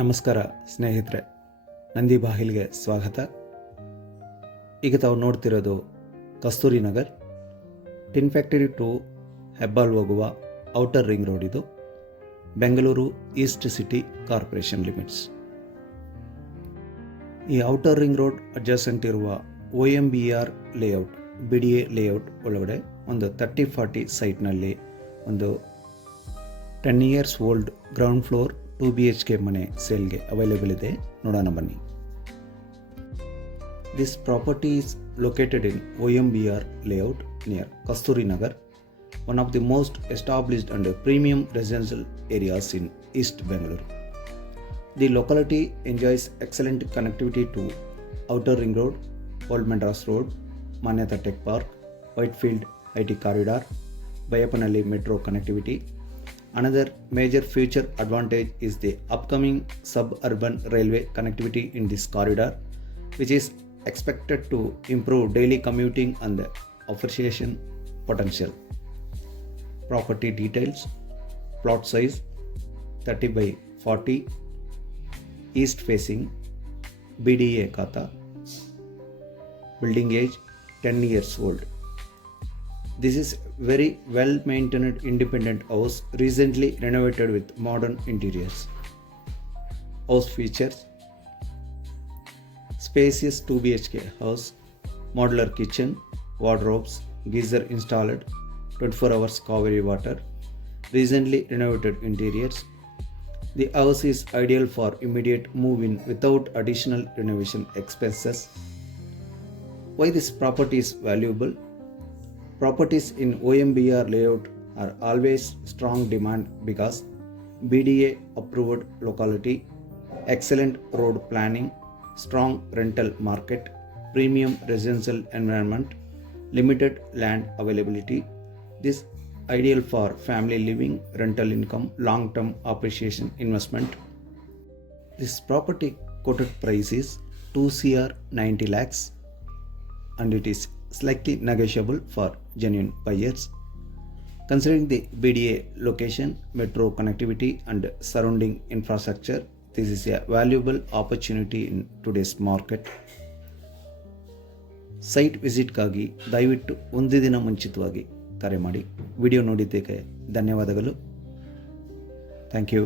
ನಮಸ್ಕಾರ ಸ್ನೇಹಿತರೆ, ನಂದಿ ಬಾಹಿಲ್ಗೆ ಸ್ವಾಗತ. ಈಗ ತಾವು ನೋಡ್ತಿರೋದು Kasturi Nagar tin factory to Hebbal ಹೋಗುವ ಔಟರ್ ರಿಂಗ್ ರೋಡ್. ಇದು Bengaluru east city corporation limits. ಈ ಔಟರ್ ರಿಂಗ್ ರೋಡ್ ಅಡ್ಜಸೆಂಟ್ ಇರುವ OMBR ಲೇಔಟ್, BDA ಲೇಔಟ್ ಒಳಗಡೆ ಒಂದು 30-40 ಸೈಟ್ನಲ್ಲಿ ಒಂದು 10 years old ground floor 2 BHK ಮನೆ ಸೇಲ್ಗೆ ಅವೈಲೇಬಲ್ ಇದೆ. ನೋಡೋಣ ಬನ್ನಿ. This property is located in OMBR layout near Kasturi Nagar, one of the most established and premium residential areas in East Bangalore. The locality enjoys excellent connectivity to Outer Ring Road, Old Madras Road, Manyata Tech Park, Whitefield IT Corridor, Bayapanalli Metro connectivity. Another major future advantage is the upcoming suburban railway connectivity in this corridor, which is expected to improve daily commuting and appreciation potential. Property details: plot size 30/40, east facing, BDA Kata, building age 10 years old. This is very well maintained independent house, recently renovated with modern interiors. House features: spacious 2 BHK house, modular kitchen, wardrobes, geyser installed, 24 hours Kaveri water, recently renovated interiors. The house is ideal for immediate move-in without additional renovation expenses. Why this property is valuable? Properties in OMBR layout are always strong demand because BDA approved locality, excellent road planning, strong rental market, premium residential environment, limited land availability. This ideal for family living, rental income, long-term appreciation investment. This property quoted price is 2 crore 90 lakhs and it is slightly negotiable for genuine buyers. Considering the BDA location, metro connectivity and surrounding infrastructure, this is a valuable opportunity in today's market. Site ವಿಸಿಟ್ಗಾಗಿ ದಯವಿಟ್ಟು ಒಂದು ದಿನ ಮುಂಚಿತವಾಗಿ ಕರೆ ಮಾಡಿ. Video ನೋಡಿದ್ದಕ್ಕೆ ಧನ್ಯವಾದಗಳು. Thank you.